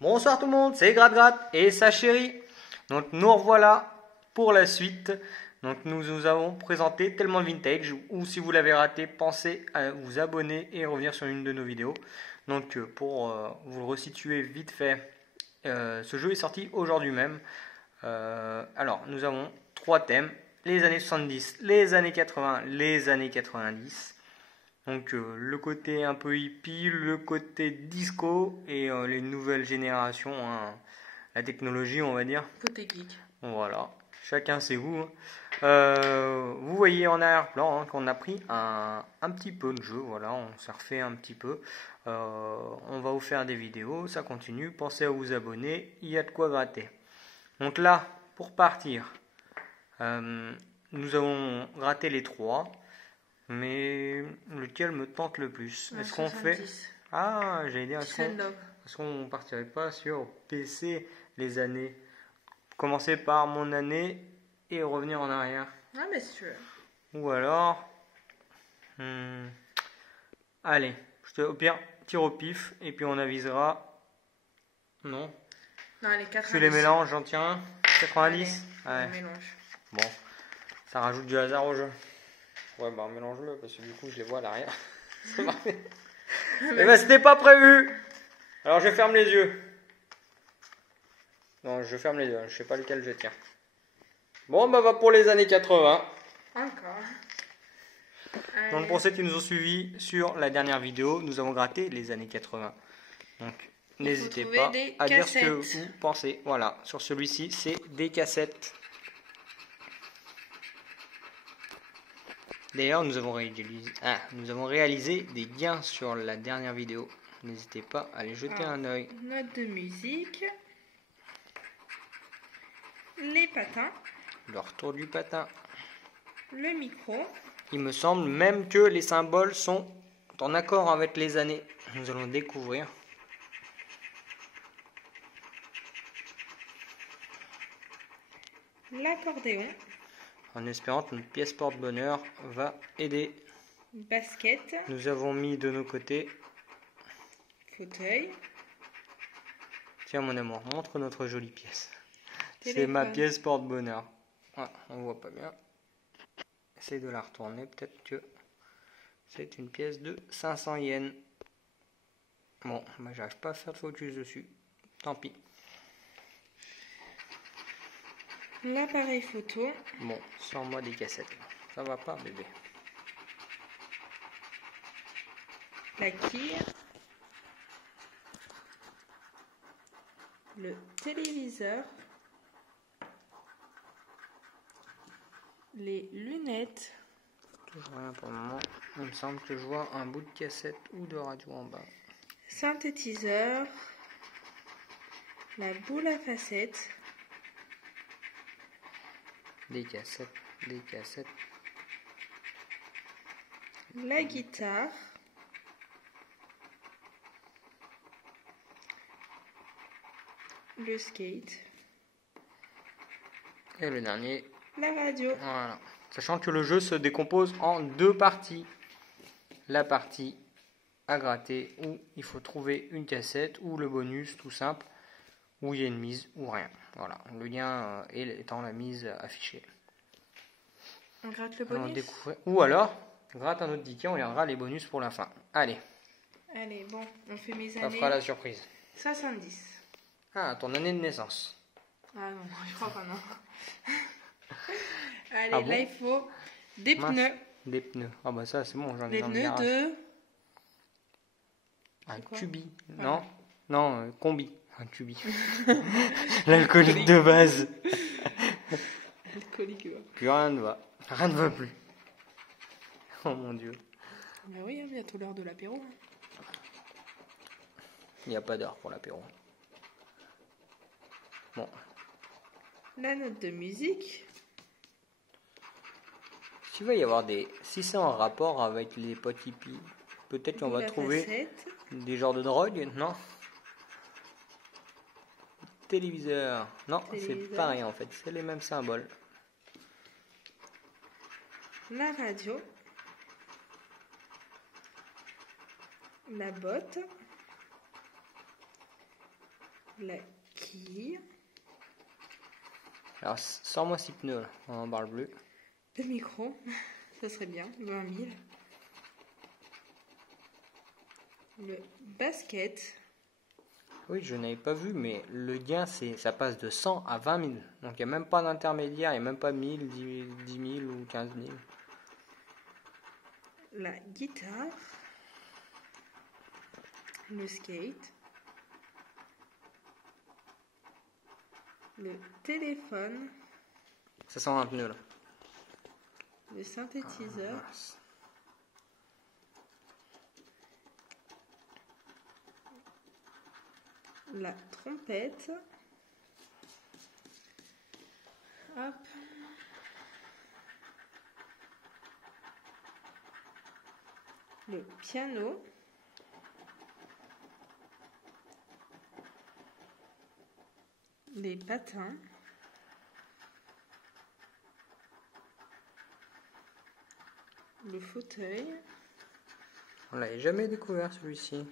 Bonsoir tout le monde, c'est Gratte et sa chérie. Donc nous revoilà pour la suite. Donc nous avons présenté Tellement Vintage, ou si vous l'avez raté, pensez à vous abonner et revenir sur une de nos vidéos. Donc pour vous le resituer vite fait, ce jeu est sorti aujourd'hui même. Alors nous avons trois thèmes, les années 70, les années 80, les années 90. Donc le côté un peu hippie, le côté disco et les nouvelles générations, hein, la technologie on va dire. Côté geek. Voilà, chacun ses goûts. Vous voyez en arrière-plan hein, qu'on a pris un petit peu de jeu, voilà, on s'est refait un petit peu. On va vous faire des vidéos, ça continue, pensez à vous abonner, il y a de quoi gratter. Donc là, pour partir, nous avons gratté les trois. Mais lequel me tente le plus? Est-ce qu'on fait... Ah, j'allais dire, est-ce qu'on partirait pas sur PC les années? Commencer par mon année et revenir en arrière. Ah, mais si tu veux. Ou alors... Allez, au pire, tire au pif et puis on avisera... Non. Non, les 90. Tu les mélanges, j'en tiens un. 90. Allez, ouais. Mélange. Bon, ça rajoute du hasard au jeu. Ouais, bah mélange-le, parce que du coup, je les vois à l'arrière. Et bah, c'était pas prévu. Alors, je ferme les yeux. Non, je ferme les yeux, je sais pas lequel je tiens. Bon, bah, va pour les années 80. Encore. Donc, pour ceux qui nous ont suivis sur la dernière vidéo, nous avons gratté les années 80. Donc, n'hésitez pas à dire ce que vous pensez. Voilà, sur celui-ci, c'est des cassettes. D'ailleurs, nous avons réalisé des gains sur la dernière vidéo. N'hésitez pas à aller jeter un œil. Note de musique. Les patins. Le retour du patin. Le micro. Il me semble même que les symboles sont en accord avec les années. Nous allons découvrir. L'accordéon. En espérant que notre pièce porte-bonheur va aider. Basket. Nous avons mis de nos côtés. Fauteuil. Tiens mon amour, montre notre jolie pièce. C'est ma pièce porte-bonheur. Ouais, on voit pas bien. Essaye de la retourner, peut-être que c'est une pièce de 500 yens. Bon, bah, j'arrive pas à faire de focus dessus. Tant pis. L'appareil photo. Bon, sors-moi des cassettes. Ça va pas, bébé. La quille. Le téléviseur. Les lunettes. Toujours rien pour le moment. Il me semble que je vois un bout de cassette ou de radio en bas. Synthétiseur. La boule à facettes. Des cassettes, des cassettes. La guitare. Le skate. Et le dernier. La radio. Voilà. Sachant que le jeu se décompose en deux parties. La partie à gratter où il faut trouver une cassette ou le bonus tout simple où il y a une mise ou rien. Voilà, le lien étant la mise affichée. On gratte le bonus. Ou alors, gratte un autre ticket, on regardera les bonus pour la fin. Allez. Allez, bon, on fait mes années. Ça fera la surprise. 70. Ah, ton année de naissance. Ah non, je crois pas, non. Allez, là il faut des pneus. Des pneus. Ah bah ça c'est bon, j'en ai des dans le pneus garage. de... Un cubi. Non, non, combi. Un cubi. L'alcoolique de base. Alcoolique. Plus rien ne va. Rien ne va plus. Oh mon Dieu. Bah oui, bientôt l'heure de l'apéro. Il n'y a pas d'heure pour l'apéro. Bon. La note de musique. S'il va y avoir des... Si c'est en rapport avec les potes hippies, peut-être qu'on va trouver des genres de drogue, non? Téléviseur. Non, c'est pareil en fait, c'est les mêmes symboles. La radio. La botte. La quille. Alors, sors-moi 6 pneus, là, en barre bleue. Le micro. Ça serait bien. 20 000. Le basket. Oui, je n'avais pas vu, mais le gain, ça passe de 100 à 20 000. Donc, il n'y a même pas d'intermédiaire, il n'y a même pas 1000, 10 000 ou 15 000. La guitare. Le skate. Le téléphone. Ça sent un pneu, là. Le synthétiseur. La trompette. Hop. Le piano. Les patins. Le fauteuil. On l'avait jamais découvert, celui-ci.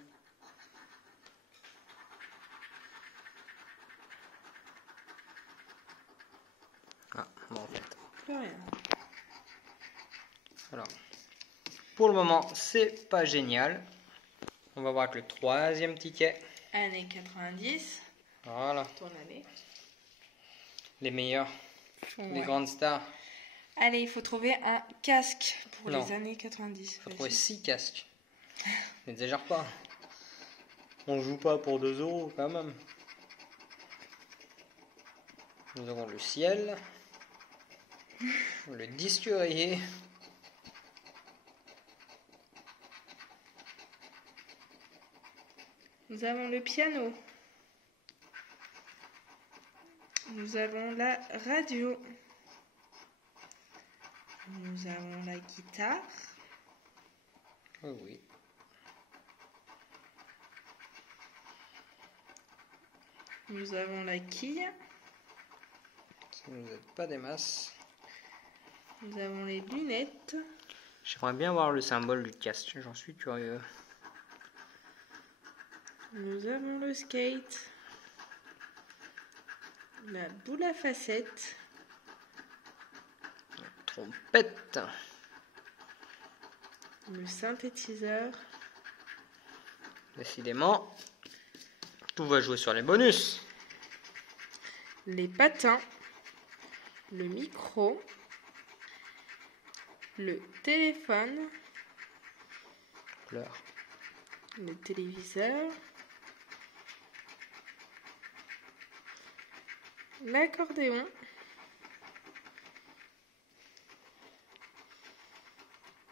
Ah, bon, en fait. Plus rien. Alors, pour le moment, c'est pas génial. On va voir avec le 3e ticket. Années 90. Voilà, Ton année. les meilleurs, Ouais. les grandes stars. Allez, il faut trouver un casque pour Non. les années 90. Il faut trouver 6 casques. N'exagère pas. On joue pas pour 2 € quand même. Nous avons le ciel, le disque rayé, Nous avons le piano. Nous avons la radio. Nous avons la guitare. oui, oui. Nous avons la quille. Ça nous aide pas des masses. Nous avons les lunettes. J'aimerais bien voir le symbole du casque, j'en suis curieux. Nous avons le skate. La boule à facettes. Trompette. Le synthétiseur. Décidément, tout va jouer sur les bonus. Les patins. Le micro. Le téléphone. Fleur. Le téléviseur. L'accordéon.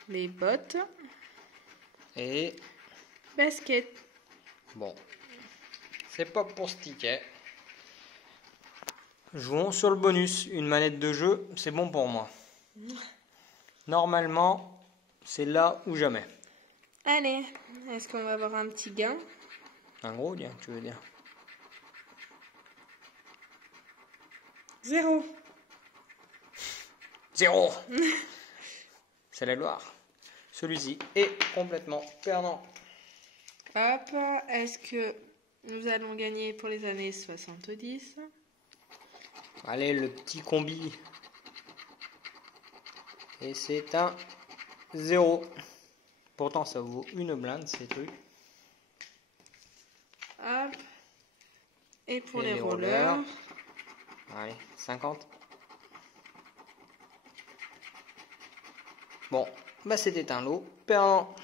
Les bottes. Et Basket. bon, c'est pas pour ce ticket. Jouons sur le bonus. Une manette de jeu, c'est bon pour moi. Normalement, c'est là ou jamais. Allez, est-ce qu'on va avoir un petit gain? Un gros gain, tu veux dire? 0. 0. C'est la gloire. Celui-ci est complètement perdant. Hop, est-ce que nous allons gagner pour les années 70? Allez, le petit combi. Et c'est un 0. Pourtant, ça vaut une blinde, ces trucs. Hop. Et pour Et les les rollers. Allez, 50. Bon, bah c'était un lot perdant.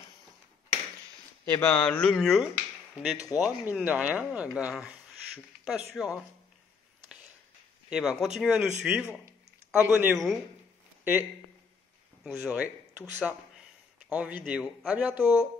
Et ben le mieux des trois, mine de rien, et ben je suis pas sûr. Hein. Et ben continuez à nous suivre, abonnez-vous et vous aurez tout ça en vidéo. À bientôt.